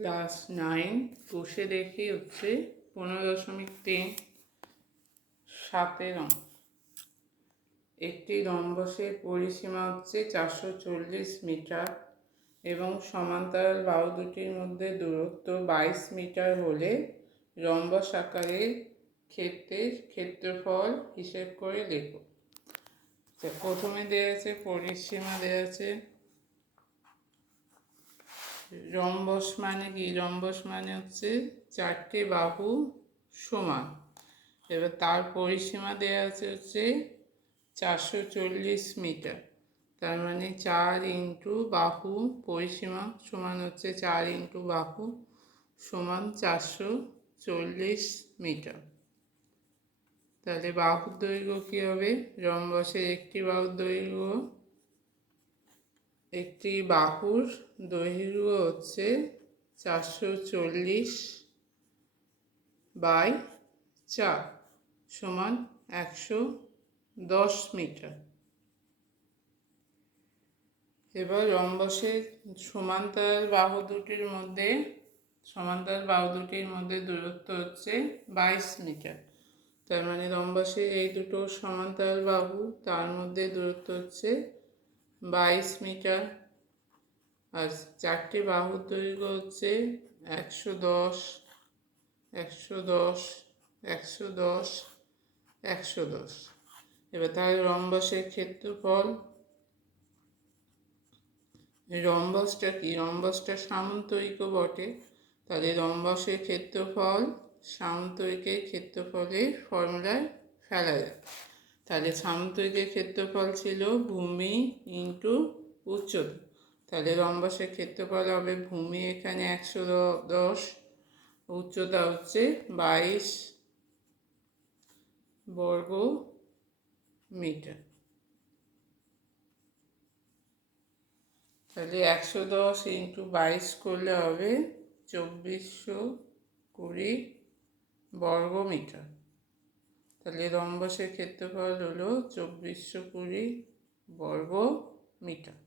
Class 9 কোষে দেখি হচ্ছে 15.3 7 অঙ্ক। একটি রম্বসের পরিসীমা হচ্ছে 440 মিটার এবং সমান্তরাল বাহু দুটির মধ্যে দূরত্ব 22 মিটার হলে রম্বস আকারের ক্ষেত্রের ক্ষেত্রফল হিসেব করে লেখো। প্রথমে দেওয়া আছে পরিসীমা, দেওয়া আছে রম্বস মানে কি? রম্বস মানে হচ্ছে চারটে বাহু সমান। এবার তার পরিসীমা দেওয়া আছে হচ্ছে 440 মিটার, তার মানে 4 ইন্টু বাহু পরিসীমা সমান হচ্ছে 4 ইন্টু বাহু সমান 440 মিটার। তাহলে বাহুর দৈর্ঘ্য কী হবে? রম্বসের একটি বাহুর দৈর্ঘ্য হচ্ছে 440 বাই 4 সমান 110 মিটার। এবার রম্বসের সমান্তরাল বাহু দুটির মধ্যে দূরত্ব হচ্ছে 22 মিটার। তার মানে রম্বসের এই দুটো সমান্তরাল বাহু, তার মধ্যে দূরত্ব হচ্ছে 22 মিটার। আর চারটি বাহুর দৈর্ঘ্য হচ্ছে 110, 110, 110, 110। এবার তাহলে রম্বসের ক্ষেত্রফল, রম্বসটা কি? রম্বসটা সামন্তরিকও বটে। তাহলে রম্বসের ক্ষেত্রফল সামন্তরিকের ক্ষেত্রফলের ফর্মুলায় ফেলা যায়। তাহলে সামন্তরিকের ক্ষেত্রফল ছিল ভূমি ইন্টু উচ্চতা। তাহলে রম্বসের ক্ষেত্রফল হবে ভূমি এখানে 110, উচ্চতা হচ্ছে 22 বর্গ মিটার। তাহলে 110 ইন্টু 22 করলে হবে 2420 বর্গ মিটার। তাহলে রম্বসের ক্ষেত্রফল হলো 2420 বর্গ মিটার।